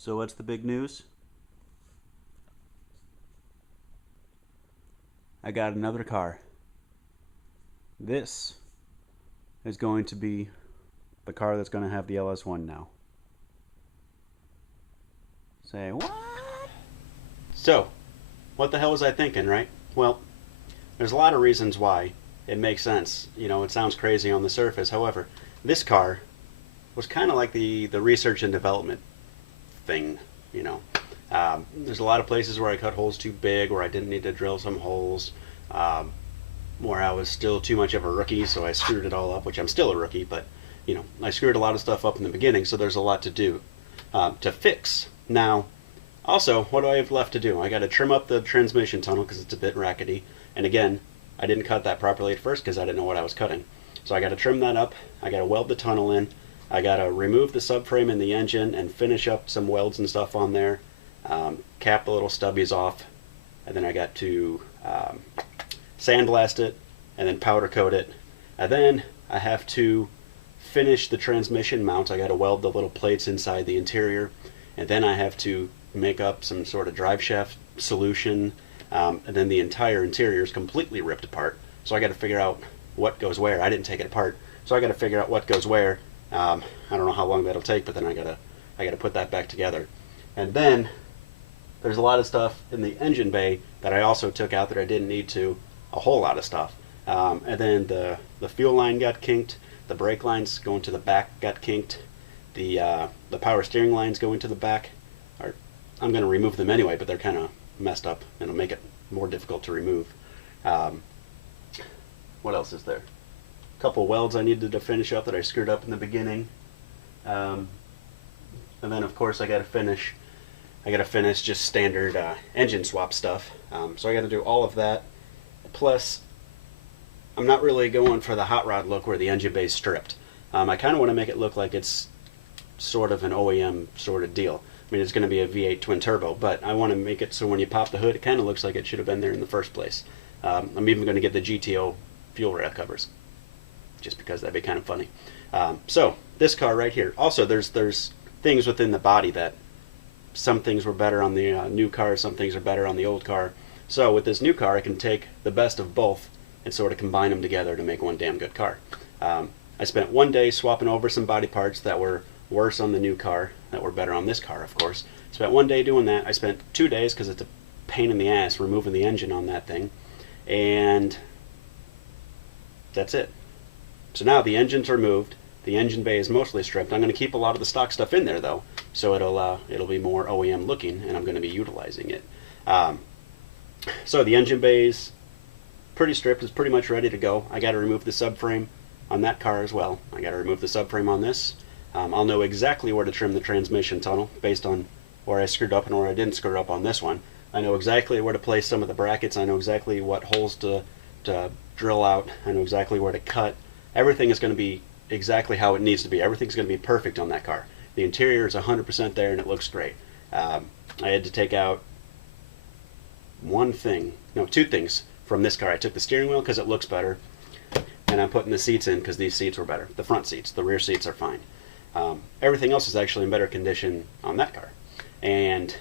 So what's the big news? I got another car. This is going to be the car that's going to have the LS1 now. Say, what? So, what the hell was I thinking, right? Well, there's a lot of reasons why it makes sense. You know, it sounds crazy on the surface. However, this car was kind of like the research and development thing, you know. There's a lot of places where I cut holes too big, where I didn't need to drill some holes, um, where I was still too much of a rookie, so I screwed it all up, which I'm still a rookie, but, you know, I screwed a lot of stuff up in the beginning, so there's a lot to do, to fix. Now, also, what do I have left to do? I got to trim up the transmission tunnel because it's a bit rackety, and again, I didn't cut that properly at first because I didn't know what I was cutting. So I got to trim that up, I got to weld the tunnel in, I got to remove the subframe and the engine and finish up some welds and stuff on there, cap the little stubbies off, and then I got to sandblast it and then powder coat it. And then I have to finish the transmission mount. I got to weld the little plates inside the interior, and then I have to make up some sort of drive shaft solution, and then the entire interior is completely ripped apart. So I got to figure out what goes where. I didn't take it apart, so I got to figure out what goes where. I don't know how long that'll take, but then I gotta put that back together. And then there's a lot of stuff in the engine bay that I also took out that I didn't need to. A whole lot of stuff. And then the fuel line got kinked. The brake lines going to the back got kinked. The power steering lines going to the back. Or I'm going to remove them anyway, but they're kind of messed up, and it'll make it more difficult to remove. Um, what else is there? A couple welds I needed to finish up that I screwed up in the beginning. Um, and then of course I got to finish just standard engine swap stuff. So I got to do all of that. Plus, I'm not really going for the hot rod look where the engine bay is stripped. I kind of want to make it look like it's sort of an OEM sort of deal. I mean, it's going to be a V8 twin turbo, but I want to make it so when you pop the hood, it kind of looks like it should have been there in the first place. I'm even going to get the GTO fuel rail covers, just because that'd be kind of funny. So this car right here. Also, there's things within the body that some things were better on the new car, some things are better on the old car. So with this new car, I can take the best of both and sort of combine them together to make one damn good car. I spent one day swapping over some body parts that were worse on the new car, that were better on this car, of course. Spent one day doing that. I spent 2 days, because it's a pain in the ass, removing the engine on that thing. And that's it. So now the engine's removed. The engine bay is mostly stripped. I'm going to keep a lot of the stock stuff in there though, so it'll be more OEM looking, and I'm going to be utilizing it. So the engine bay's pretty stripped. It's pretty much ready to go. I got to remove the subframe on that car as well. I got to remove the subframe on this. I'll know exactly where to trim the transmission tunnel based on where I screwed up and where I didn't screw up on this one. I know exactly where to place some of the brackets. I know exactly what holes to drill out. I know exactly where to cut. Everything is going to be exactly how it needs to be. Everything's going to be perfect on that car. The interior is 100% there, and it looks great. I had to take out two things from this car. I took the steering wheel because it looks better, and I'm putting the seats in because these seats were better. The front seats, the rear seats are fine. Everything else is actually in better condition on that car. And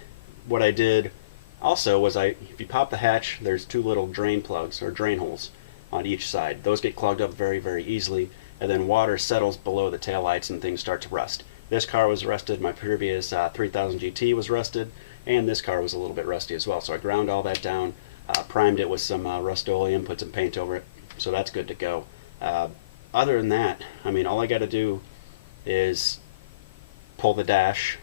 what I did also was if you pop the hatch, there's 2 little drain plugs or drain holes on each side. Those get clogged up very, very easily, and then water settles below the taillights and things start to rust. This car was rusted, my previous 3000 GT was rusted, and this car was a little bit rusty as well. So I ground all that down, primed it with some Rust-Oleum, put some paint over it, so that's good to go. Other than that, I mean, all I got to do is pull the dash,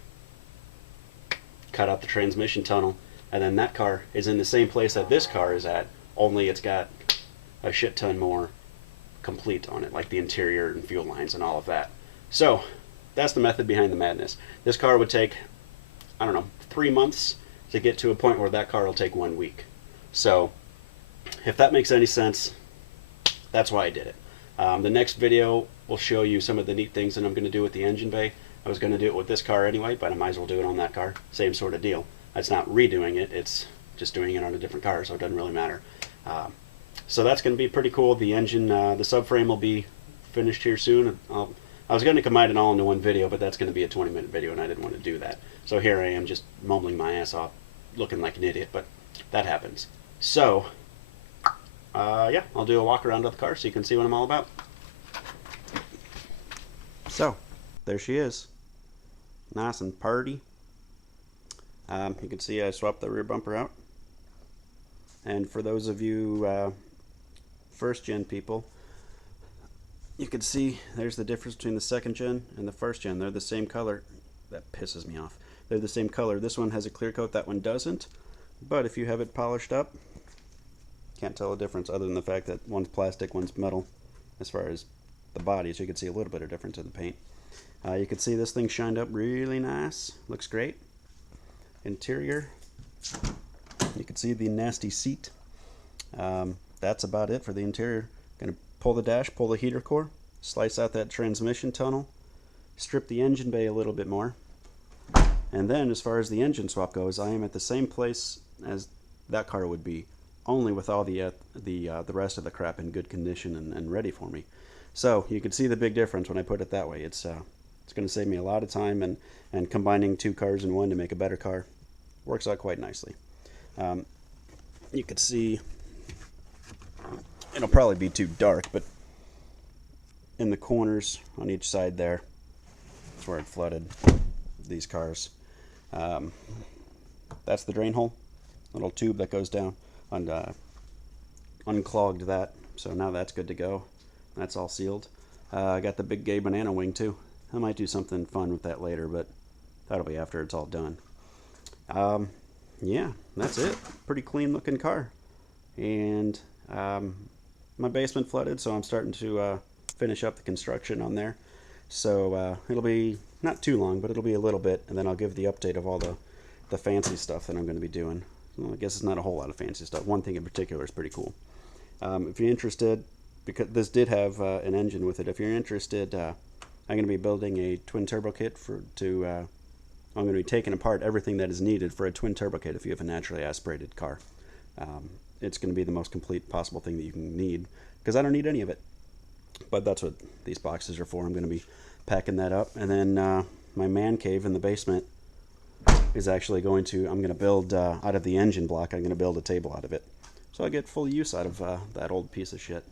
cut out the transmission tunnel, and then that car is in the same place that this car is at, only it's got a shit ton more complete on it, like the interior and fuel lines and all of that. So that's the method behind the madness. This car would take, I don't know, 3 months to get to a point where that car will take 1 week. So if that makes any sense, that's why I did it. The next video will show you some of the neat things that I'm going to do with the engine bay. I was going to do it with this car anyway, but I might as well do it on that car. Same sort of deal. It's not redoing it, it's just doing it on a different car, so it doesn't really matter. So that's going to be pretty cool. The engine, the subframe will be finished here soon. I was going to combine it all into one video, but that's going to be a 20-minute video, and I didn't want to do that. So here I am just mumbling my ass off, looking like an idiot, but that happens. So, yeah, I'll do a walk around of the car so you can see what I'm all about. So, there she is. Nice and purty. You can see I swapped the rear bumper out. And for those of you first gen people, you can see there's the difference between the second gen and the first gen. They're the same color. That pisses me off. They're the same color. This one has a clear coat, that one doesn't. But if you have it polished up, can't tell a difference other than the fact that one's plastic, one's metal. As far as the bodies, you can see a little bit of difference in the paint. You can see this thing shined up really nice. Looks great. Interior, you can see the nasty seat. That's about it for the interior. Gonna pull the dash, pull the heater core, slice out that transmission tunnel, strip the engine bay a little bit more, and then as far as the engine swap goes, I am at the same place as that car would be, only with all the rest of the crap in good condition and ready for me. So you can see the big difference when I put it that way. It's going to save me a lot of time, and combining two cars in one to make a better car works out quite nicely. You can see, it'll probably be too dark, but in the corners on each side there, that's where it flooded these cars. That's the drain hole, little tube that goes down, and unclogged that, so now that's good to go. That's all sealed. I got the big gay banana wing too. I might do something fun with that later, but that'll be after it's all done. Yeah, that's it. Pretty clean looking car. And my basement flooded, so I'm starting to finish up the construction on there. So it'll be not too long, but it'll be a little bit, and then I'll give the update of all the fancy stuff that I'm going to be doing. Well, I guess it's not a whole lot of fancy stuff. One thing in particular is pretty cool. If you're interested, because this did have an engine with it, if you're interested, I'm going to be building a twin turbo kit I'm going to be taking apart everything that is needed for a twin turbo kit if you have a naturally aspirated car. It's going to be the most complete possible thing that you can need, because I don't need any of it. But that's what these boxes are for. I'm going to be packing that up. And then my man cave in the basement is actually I'm going to build, out of the engine block, I'm going to build a table out of it. So I get full use out of that old piece of shit.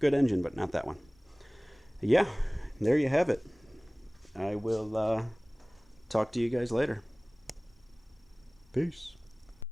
Good engine, but not that one. Yeah, there you have it. I will talk to you guys later. Peace.